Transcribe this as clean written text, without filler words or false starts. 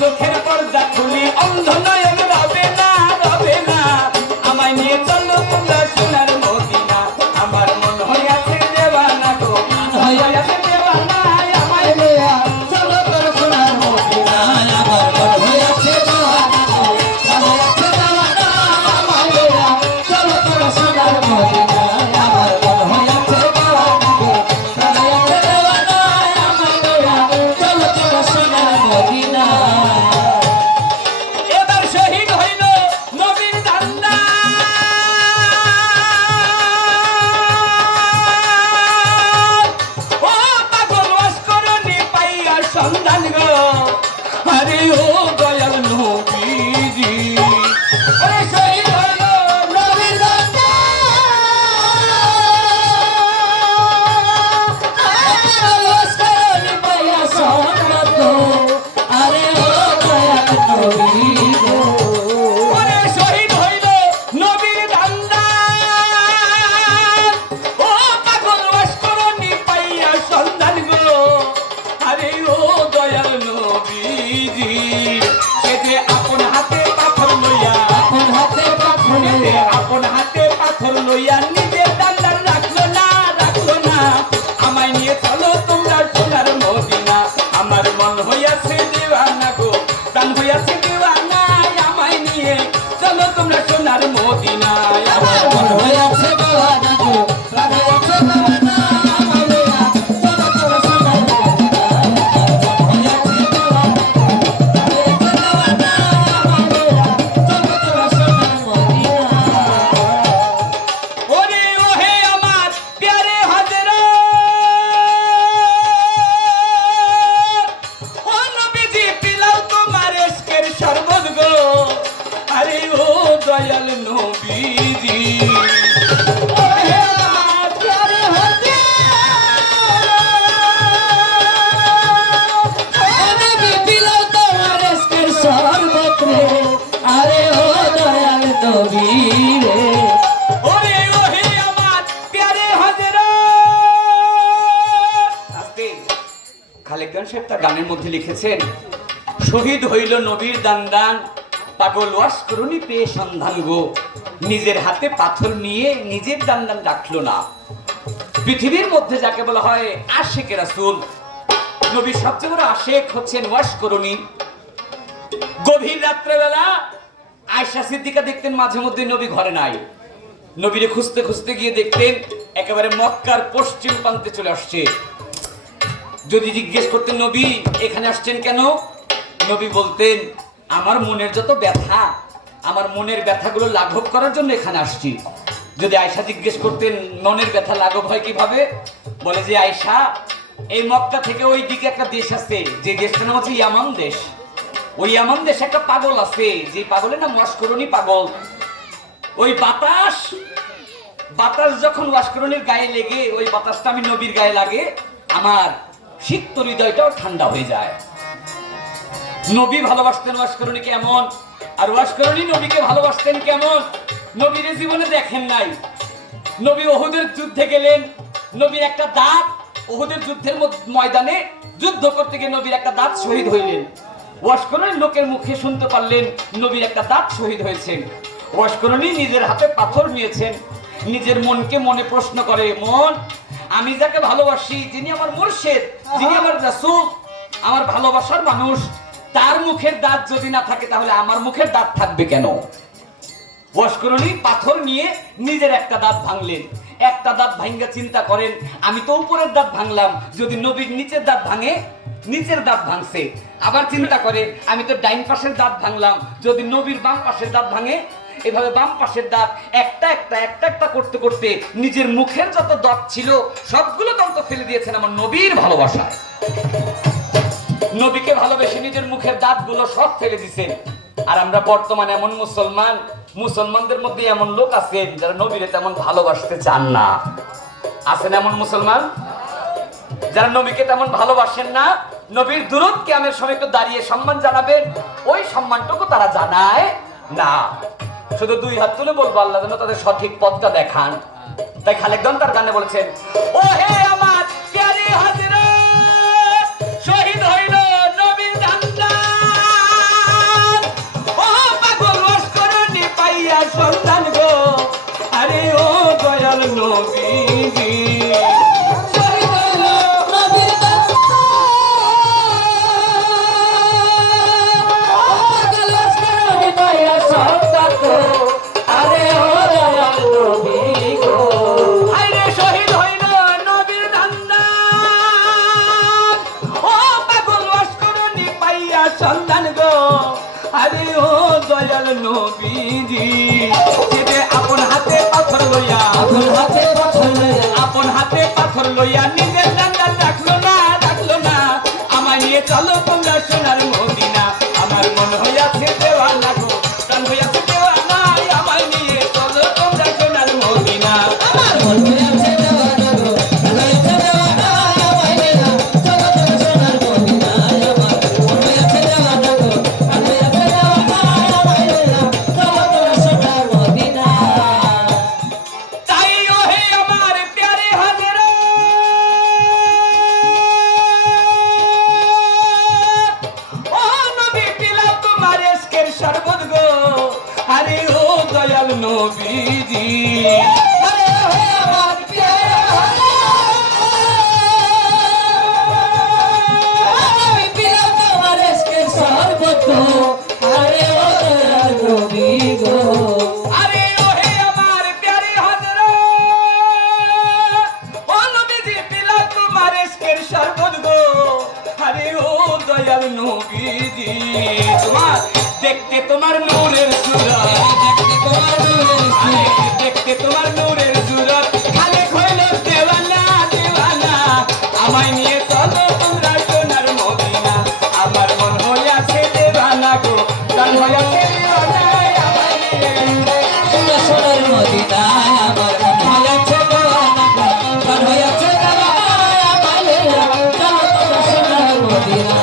চোখের পর্দা খুলি অন্ধ নয়ন রবে না আমায় নিয়ে চলো তোমরা সোনার মদিনা আমার মন হইয়াছে দেওয়ানা গো হইয়াছে দেওয়ানা আমায় নিয়ে চলো তোর সোনার মদিনা আমার মন হইয়াছে দেওয়ানা গো হইয়াছে দেওয়ানা আমায় নিয়ে চলো তোর সোনার মদিনা আমার মন হইয়াছে দেওয়ানা গো হইয়াছে দেওয়ানা আমায় নিয়ে চলো তোর সোনার মদিনা। সন্ধান গো আরে ও দয়াল নবীজি ওরে শহীদ হইল নবীর দাদা পাইয়া সন্ধান গো আরে ও দয়াল নবীজি ওরে শহীদ হইল নবীর দাদা ও পাগল লস্করনি পাইয়া সন্ধান গো আরে ও দয়াল নবীজি সে যে আপন হাতে পাথর লইয়া নিজের দান্দার রাখলো না আমায় নিয়ে চলো তোমরা সোনার মদিনা আমার মন হইয়াছে দেওয়ানা গো প্রাণ হইয়াছে দেওয়ানা আমায় নিয়ে চলো তোমরা সোনার মদিনা আমার মন হইয়াছে দেওয়ানা গো প্রাণ হইয়াছে দেওয়ানা আমায় নিয়ে চলো তোমরা সোনার দয়াল নবীজি ওহে আমার প্যারে হতে নবী বিলাও তোমার এসকের শরবত রে আরে ও দয়াল নবী রে ওরে ওহে আমার প্যারে হযরত আস্তে খালেক খান সাহেব তার গানের মধ্যে লিখেছেন শহীদ হইল নবীর দান পাগল লস্করনি পেয়ে সন্ধান গো নিজের হাতে পাথর নিয়ে নিজের দান রাখলো না। পৃথিবীর মধ্যে যাকে বলা হয় আশিক রাসূল নবীর সবচেয়ে বড় আশিক হচ্ছেন লস্করনি। গভীর রাত্রেবেলা আয়েশা সিদ্দিকা দেখতেন মাঝে মধ্যে নবী ঘরে নাই, নবীরে খুঁজতে খুঁজতে গিয়ে দেখতেন একেবারে মক্কার পশ্চিম প্রান্তে চলে আসছে। যদি জিজ্ঞেস করতেন নবী এখানে আসছেন কেন, নবী বলতেন আমার মনের যত ব্যথা আমার মনের ব্যথাগুলো লাঘব করার জন্য এখানে আসছি। যদি আয়েশা জিজ্ঞেস করতেন মনের ব্যথা লাঘব হয় কিভাবে, বলে যে আয়েশা এই মক্কা থেকে ওই দিকে একটা দেশ আছে, যে দেশটার নাম হচ্ছে ইয়ামান দেশ। ওই ইয়ামান দেশে একটা পাগল আছে, যে পাগলের নাম লস্করনি পাগল। ওই বাতাস যখন লস্করনির গায়ে লেগে ওই বাতাসটা আমি নবীর গায়ে লাগে আমার সিক্ত হৃদয়টাও ঠান্ডা হয়ে যায়। নবী ভালোবাসতেন লস্করনিকে এমন, আর লস্করনি নবীকে ভালোবাসতেন কেমন নবীর জীবনে দেখেন নাই। নবী উহুদের যুদ্ধে গেলেন, নবীর একটা দাঁত উহুদের যুদ্ধের ময়দানে যুদ্ধ করতে গিয়ে নবীর একটা দাঁত শহীদ হইলেন। লস্করনি লোকের মুখে শুনতে পারলেন নবীর একটা দাঁত শহীদ হয়েছেন। লস্করনি নিজের হাতে পাথর নিয়েছেন, নিজের মনকে মনে প্রশ্ন করে, মন আমি যাকে ভালোবাসি, যিনি আমার মুর্শিদ, যিনি আমার রাসূল, আমার ভালোবাসার মানুষ, তার মুখের দাঁত যদি না থাকে তাহলে আমার মুখের দাঁত থাকবে কেন? লস্করনি পাথর নিয়ে নিজের একটা দাঁত ভাঙলেন। একটা দাঁত ভাঙ্গা চিন্তা করেন আমি তো উপরের দাঁত ভাঙলাম, যদি নবীর নিচের দাঁত ভাঙে, নিচের দাঁত ভাঙছে। আবার চিন্তা করে আমি তো ডাইন পাশের দাঁত ভাঙলাম, যদি নবীর বাম পাশের দাঁত ভাঙে। এভাবে বাম পাশের দাঁত একটা একটা একটা একটা করতে করতে নিজের মুখের যত দাঁত ছিল সবগুলো দন্ত ফেলে দিয়েছেন আমার নবীর ভালোবাসায়। নবীকে ভালোবেসে নিজের মুখের দাঁতগুলো সব ফেলে দিয়েছেন। আর আমরা বর্তমানে এমন মুসলমানদের মধ্যে এমন লোক আছেন যারা নবীরে তেমন ভালোবাসতে চান না। আছেন এমন মুসলমান যারা নবীকে তেমন ভালোবাসেন না। নবীর দুরূদ কিয়ামের সময় একটু দাঁড়িয়ে সম্মান জানাবেন, ওই সম্মানটুকু তারা জানায় না। শুধু দুই হাত তুলে বলবো আল্লাহ যেন তাদের সঠিক পথটা দেখান। তাই খালেকগণ তার গানে বলেছেন, ও হে আমার প্যারি হযরত শহীদ হইল নবীর দান্দান, ও পাগল লস্করনি পাইয়া সন্তান গো, আরে ও দয়াল নবীজি সন্তান গো, আরে ও দয়াল নবীজি আপন হাতে পাথর লইয়া নিজের দান্দান ডাকলো না আমায় নিয়ে চলো তোমরা সোনার মদিনা। আমার মন হইয়াছে দেওয়ানা গো, প্রাণ হইয়াছে দেওয়ানা, আমায় নিয়ে চলো তোমরা সোনার মদিনা। আমার মন হইয়াছে দেওয়ানা গো, প্রাণ হইয়াছে দেওয়ানা, আমায় নিয়ে চলো তোমরা সোনার মদিনা। আমার মন হইয়াছে দেওয়ানা গো, প্রাণ হইয়াছে দেওয়ানা, আমায় নিয়ে চলো তোমরা সোনার মদিনা। তাই ও হে আমার প্যারে হযরত, ও নবী পিলাও তোমার ইশকের শরবত গো, আরে ও দয়াল নবীজি, আরে ও হে আমার প্যারে নবী পিলাও তোমার ইশকের শরবত গো, আরে ও দয়াল নবী গো, আরে ও হে আমার প্যারে হযরত, ও নবীজি পিলাও তোমার ইশকের শরবত গো, আরে ও দয়াল নবীজি। তোমার দেখতে তোমার নূরের সুরত, দেখতে তোমার নূরের সুরত, খালে হইল দেওয়ানা, আমায় নিয়ে চলো তোমরা সোনার মদিনা। আমার মন হইয়াছে দেওয়ানা গো, প্রাণ হইয়াছে দেওয়ানা, আমায় নিয়ে তোমরা সোনার মদিনা। আমার মন হইয়াছে দেওয়ানা গো, প্রাণ হইয়াছে দেওয়ানা, আমায় নিয়ে চলো তোমরা সোনার মদিনা।